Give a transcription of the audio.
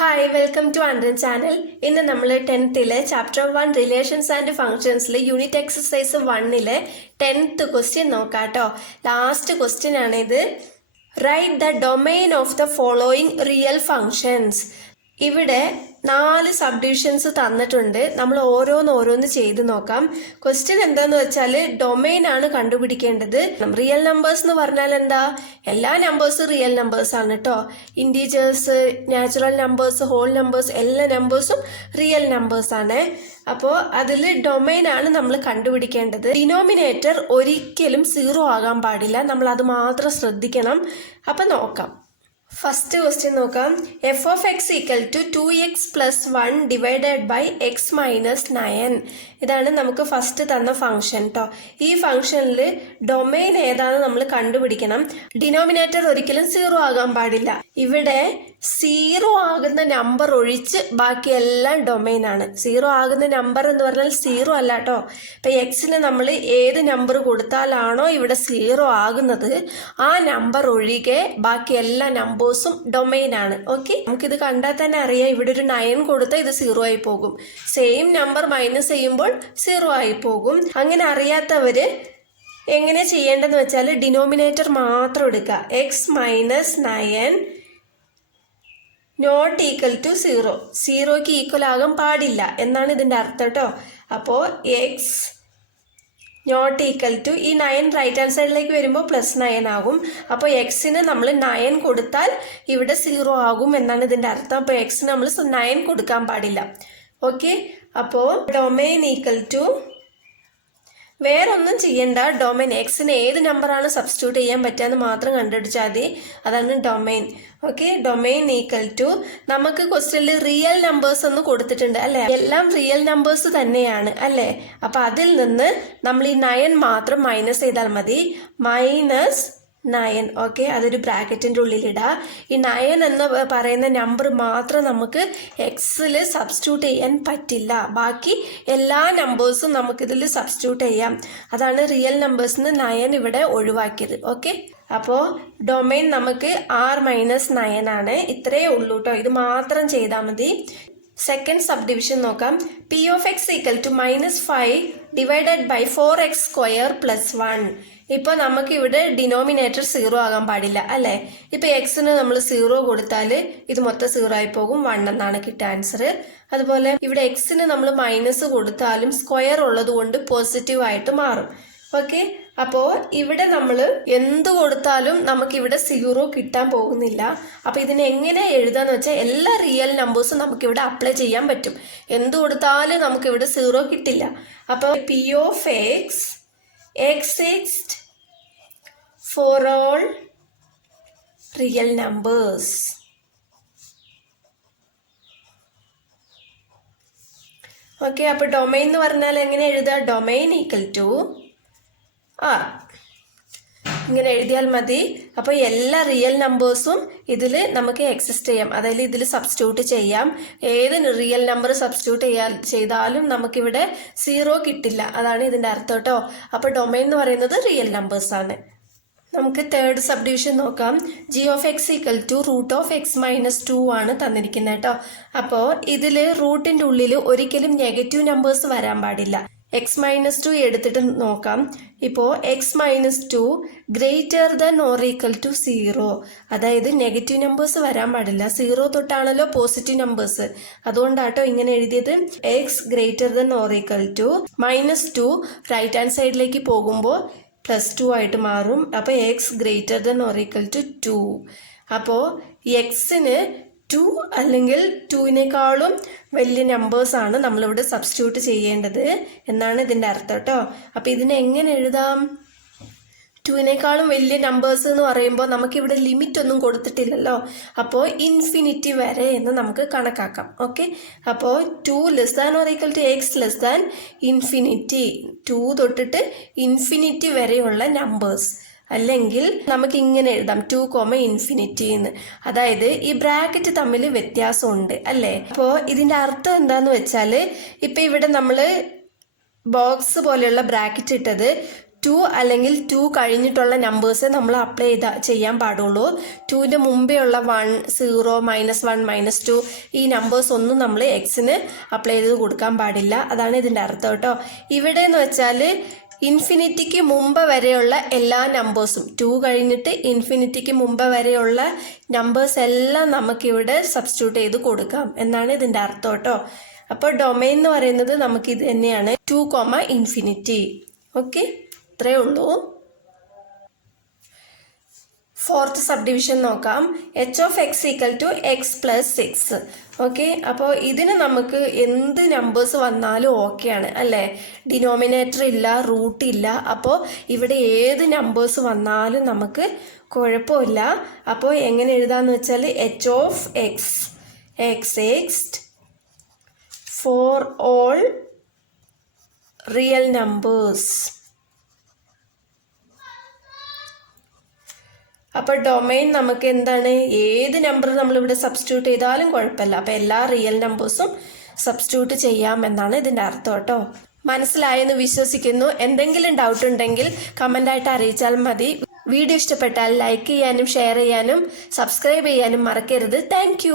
Hi welcome to അണ്ടൻ channel. ഇന്ന് നമ്മൾ 10th ചാപ്റ്റർ 1 റിലേഷൻസ് ആൻഡ് ഫങ്ഷൻസിൽ യൂണിറ്റ് എക്സസൈസ് 1 10th ക്വസ്റ്റ്യൻ നോക്കാം കേട്ടോ. ലാസ്റ്റ് ക്വസ്റ്റ്യൻ ആണിത്. Write the domain of the following real functions. ഇവിടെ 4 സബ് ഡിവിഷൻസ് തന്നിട്ടുണ്ട്. നമ്മൾ ഓരോന്ന് ചെയ്ത് നോക്കാം. ക്വസ്റ്റ്യൻ എന്താന്ന് വെച്ചാൽ ഡൊമെയിൻ ആണ് കണ്ടുപിടിക്കേണ്ടത്. റിയൽ നമ്പേഴ്സ് എന്ന് പറഞ്ഞാൽ എന്താ? എല്ലാ നമ്പേഴ്സും റിയൽ നമ്പേഴ്സ് ആണ് കേട്ടോ. Integers, natural numbers, whole numbers, എല്ലാ നമ്പേഴ്സും റിയൽ നമ്പേഴ്സ് ആണ്. അപ്പോൾ അതിൽ ഡൊമെയിൻ ആണ് നമ്മൾ കണ്ടുപിടിക്കേണ്ടത്. ഡിനോമിനേറ്റർ ഒരിക്കലും 0 ആകാൻ പാടില്ല. നമ്മൾ അത് മാത്രം ശ്രദ്ധിക്കണം. അപ്പം നോക്കാം. ഫസ്റ്റ് ക്വസ്റ്റ്യൻ നോക്കാം. F of x equal to 2x + 1 divided by x minus 9. ഇതാണ് നമുക്ക് ഫസ്റ്റ് തന്ന ഫംഗ്ഷൻ കേട്ടോ. ഈ ഫംഗ്ഷനിൽ ഡൊമെയിൻ ഏതാണെന്ന് നമ്മൾ കണ്ടുപിടിക്കണം. ഡിനോമിനേറ്റർ ഒരിക്കലും 0 ആകാൻ പാടില്ല. ഇവിടെ 0 ആകുന്ന നമ്പർ ഒഴിച്ച് ബാക്കി എല്ലാം ഡൊമെയിൻ ആണ്. 0 ആകുന്ന നമ്പർ എന്ന് പറഞ്ഞാൽ 0 അല്ല കേട്ടോ. ഇപ്പം എക്സിന് നമ്മൾ ഏത് നമ്പർ കൊടുത്താലാണോ ഇവിടെ 0 ആകുന്നത് ആ നമ്പർ ഒഴികെ ബാക്കി എല്ലാ നമ്പേഴ്സും ഡൊമെയിൻ ആണ്. ഓക്കെ, നമുക്കിത് കണ്ടാൽ തന്നെ അറിയാം. ഇവിടെ ഒരു 9 കൊടുത്താൽ ഇത് 0 ആയി പോകും. സെയിം നമ്പർ മൈനസ് ചെയ്യുമ്പോൾ 0 ആയി പോകും. അങ്ങനെ അറിയാത്തവര് എങ്ങനെ ചെയ്യേണ്ടതെന്ന് വെച്ചാൽ ഡിനോമിനേറ്റർ മാത്രം എടുക്കുക. X minus 9 not equal to 0. 0ക്ക് ഈക്വൽ ആകാൻ പാടില്ല എന്നാണ് ഇതിൻ്റെ അർത്ഥം കേട്ടോ. അപ്പോൾ എക്സ് നോട്ട് ഈക്വൽ ടു ഈ 9 റൈറ്റ് ഹാൻഡ് സൈഡിലേക്ക് വരുമ്പോൾ +9 ആകും. അപ്പോൾ എക്സിന് നമ്മൾ 9 കൊടുത്താൽ ഇവിടെ 0 ആകും എന്നാണ് ഇതിൻ്റെ അർത്ഥം. അപ്പോൾ എക്സിന് നമ്മൾ 9 കൊടുക്കാൻ പാടില്ല. ഓക്കെ, അപ്പോൾ ഡൊമെയിൻ ഈക്വൽ ടു വേറെ ഒന്നും ചെയ്യണ്ട. ഡൊമെയിൻ എക്സിന് ഏത് നമ്പറാണ് സബ്സ്റ്റിറ്റ്യൂട്ട് ചെയ്യാൻ പറ്റുകയെന്ന് മാത്രം കണ്ടുപിടിച്ചാൽ മതി. അതാണ് domain. Okay, domain equal to നമുക്ക് ക്വസ്റ്റ്യനിൽ റിയൽ നമ്പേഴ്സ് ഒന്ന് കൊടുത്തിട്ടുണ്ട് അല്ലേ? എല്ലാം റിയൽ നമ്പേഴ്സ് തന്നെയാണ് അല്ലേ? അപ്പം അതിൽ നിന്ന് നമ്മൾ ഈ 9 മാത്രം മൈനസ് ചെയ്താൽ മതി. -9. ഓക്കെ, അതൊരു ബ്രാക്കറ്റിൻ്റെ ഉള്ളിലിടാം. ഈ 9 എന്ന് പറയുന്ന നമ്പർ മാത്രം നമുക്ക് എക്സിൽ സബ്സ്റ്റിറ്റ്യൂട്ട് ചെയ്യാൻ പറ്റില്ല. ബാക്കി എല്ലാ നമ്പേഴ്സും നമുക്കിതിൽ സബ്സ്റ്റിറ്റ്യൂട്ട് ചെയ്യാം. അതാണ് റിയൽ നമ്പേഴ്സിന് 9 ഇവിടെ ഒഴിവാക്കിയത്. ഓക്കെ, അപ്പോൾ ഡൊമെയിൻ നമുക്ക് R-9 ആണ്. ഇത്രയേ ഉള്ളൂ കേട്ടോ. ഇത് മാത്രം ചെയ്താൽ മതി. സെക്കൻഡ് സബ് ഡിവിഷൻ നോക്കാം. P of x equal to -5 divided by 4x² + 1. ഇപ്പോൾ നമുക്ക് ഇവിടെ ഡിനോമിനേറ്റർ 0 ആകാൻ പാടില്ല അല്ലേ? ഇപ്പോൾ എക്സിന് നമ്മൾ 0 കൊടുത്താൽ ഇത് മൊത്തം 0 ആയി പോകും. 1 എന്നാണ് കിട്ടുക ആൻസർ. അതുപോലെ ഇവിടെ എക്സിന് നമ്മൾ മൈനസ് കൊടുത്താലും സ്ക്വയർ ഉള്ളത് കൊണ്ട് പോസിറ്റീവ് ആയിട്ട് മാറും. ഓക്കെ, അപ്പോൾ ഇവിടെ നമ്മൾ എന്ത് കൊടുത്താലും നമുക്കിവിടെ 0 കിട്ടാൻ പോകുന്നില്ല. അപ്പോൾ ഇതിനെ എങ്ങനെ എഴുതാന്ന് വെച്ചാൽ എല്ലാ റിയൽ നമ്പേഴ്സും നമുക്കിവിടെ അപ്ലൈ ചെയ്യാൻ പറ്റും. എന്ത് കൊടുത്താലും നമുക്കിവിടെ 0 കിട്ടില്ല. അപ്പോൾ P of x exists for all real numbers. Okay, അപ്പോൾ ഡൊമെയിൻ എന്ന് പറഞ്ഞാൽ എങ്ങനെ എഴുതുക? Domain equal to R. ഇങ്ങനെ എഴുതിയാൽ മതി. അപ്പോൾ എല്ലാ റിയൽ നമ്പേഴ്സും ഇതിൽ നമുക്ക് എക്സിസ്റ്റ് ചെയ്യാം. അതായത് ഇതിൽ സബ്സ്റ്റിറ്റ്യൂട്ട് ചെയ്യാം. ഏത് റിയൽ നമ്പർ സബ്സ്റ്റിറ്റ്യൂട്ട് ചെയ്താലും നമുക്കിവിടെ 0 കിട്ടില്ല. അതാണ് ഇതിൻ്റെ അർത്ഥം കേട്ടോ. അപ്പോൾ ഡൊമെയിൻ എന്ന് പറയുന്നത് റിയൽ നമ്പേഴ്സാണ്. നമുക്ക് തേർഡ് സബ് ഡിവിഷൻ നോക്കാം. G of x equal to √(x-2) ആണ് തന്നിരിക്കുന്നത് കേട്ടോ. അപ്പോൾ ഇതിൽ റൂട്ടിൻ്റെ ഉള്ളിൽ ഒരിക്കലും നെഗറ്റീവ് നമ്പേഴ്സ് വരാൻ പാടില്ല. x-2 എടുത്തിട്ട് നോക്കാം. ഇപ്പോൾ x-2 greater than or equal to 0. അതായത് നെഗറ്റീവ് നമ്പേഴ്സ് വരാൻ പാടില്ല. 0 തൊട്ടാണല്ലോ പോസിറ്റീവ് നമ്പേഴ്സ്. അതുകൊണ്ടാട്ടോ ഇങ്ങനെ എഴുതിയത്. x greater than or equal to -2 right hand സൈഡിലേക്ക് പോകുമ്പോൾ +2 ആയിട്ട് മാറും. അപ്പോൾ x greater than or equal to 2. അപ്പോൾ എക്സിന് 2 അല്ലെങ്കിൽ 2നെക്കാളും വലിയ നമ്പേഴ്സാണ് നമ്മളിവിടെ സബ്സ്റ്റിറ്റ്യൂട്ട് ചെയ്യേണ്ടത് എന്നാണ് ഇതിൻ്റെ അർത്ഥം കേട്ടോ. അപ്പോൾ ഇതിനെ എങ്ങനെ എഴുതാം? 2നെക്കാളും വലിയ നമ്പേഴ്സ് എന്ന് പറയുമ്പോൾ നമുക്കിവിടെ ലിമിറ്റ് ഒന്നും കൊടുത്തിട്ടില്ലല്ലോ. അപ്പോൾ ഇൻഫിനിറ്റി വരെ എന്ന് നമുക്ക് കണക്കാക്കാം. ഓക്കെ, അപ്പോൾ 2 less than or equal to x less than infinity. 2 തൊട്ടിട്ട് ഇൻഫിനിറ്റി വരെയുള്ള നമ്പേഴ്സ്. അല്ലെങ്കിൽ നമുക്ക് ഇങ്ങനെ എഴുതാം 2, എന്ന്. അതായത് ഈ ബ്രാക്കറ്റ് തമ്മിൽ വ്യത്യാസമുണ്ട് അല്ലേ? അപ്പോൾ ഇതിൻ്റെ അർത്ഥം എന്താന്ന് വെച്ചാൽ ഇപ്പം ഇവിടെ നമ്മൾ ബോക്സ് പോലെയുള്ള ബ്രാക്കറ്റ് ഇട്ടത് 2 അല്ലെങ്കിൽ 2 കഴിഞ്ഞിട്ടുള്ള നമ്പേഴ്സ് നമ്മൾ അപ്ലൈ ചെയ്യാൻ പാടുള്ളൂ. 2ൻ്റെ മുമ്പേ ഉള്ള 1, 0, -1, -2 ഈ നമ്പേഴ്സ് ഒന്നും നമ്മൾ എക്സിന് അപ്ലൈ ചെയ്ത് കൊടുക്കാൻ പാടില്ല. അതാണ് ഇതിൻ്റെ അർത്ഥം കേട്ടോ. ഇവിടെ എന്ന് വെച്ചാൽ ഇൻഫിനിറ്റിക്ക് മുമ്പ് വരെയുള്ള എല്ലാ നമ്പേഴ്സും 2 കഴിഞ്ഞിട്ട് ഇൻഫിനിറ്റിക്ക് മുമ്പ് വരെയുള്ള നമ്പേഴ്സ് എല്ലാം നമുക്കിവിടെ സബ്സ്റ്റിറ്റ്യൂട്ട് ചെയ്ത് കൊടുക്കാം എന്നാണ് ഇതിൻ്റെ അർത്ഥം കേട്ടോ. അപ്പോൾ ഡൊമൈൻ എന്ന് പറയുന്നത് നമുക്ക് ഇത് തന്നെയാണ്, 2, ഓക്കെ, ഇത്രയേ ഉള്ളൂ. ഫോർത്ത് സബ് ഡിവിഷൻ നോക്കാം. h(x) = x + 6. ഓക്കെ, അപ്പോൾ ഇതിന് നമുക്ക് എന്ത് നമ്പേഴ്സ് വന്നാലും ഓക്കെയാണ് അല്ലേ. ഡിനോമിനേറ്റർ ഇല്ല, റൂട്ട് ഇല്ല. അപ്പോൾ ഇവിടെ ഏത് നമ്പേഴ്സ് വന്നാലും നമുക്ക് കുഴപ്പമില്ല. അപ്പോൾ എങ്ങനെ എഴുതാന്ന് വെച്ചാൽ h(x) exists for all real numbers. അപ്പോൾ ഡൊമൈൻ നമുക്ക് എന്താണ്, ഏത് നമ്പർ നമ്മളിവിടെ സബ്സ്റ്റിറ്റ്യൂട്ട് ചെയ്താലും കുഴപ്പമില്ല. അപ്പോൾ എല്ലാ റിയൽ നമ്പേഴ്സും സബ്സ്റ്റിറ്റ്യൂട്ട് ചെയ്യാം എന്നാണ് ഇതിൻ്റെ അർത്ഥം കേട്ടോ. മനസ്സിലായെന്ന് വിശ്വസിക്കുന്നു. എന്തെങ്കിലും ഡൗട്ട് ഉണ്ടെങ്കിൽ കമൻ്റായിട്ട് അറിയിച്ചാൽ മതി. വീഡിയോ ഇഷ്ടപ്പെട്ടാൽ ലൈക്ക് ചെയ്യാനും ഷെയർ ചെയ്യാനും സബ്സ്ക്രൈബ് ചെയ്യാനും മറക്കരുത്. താങ്ക്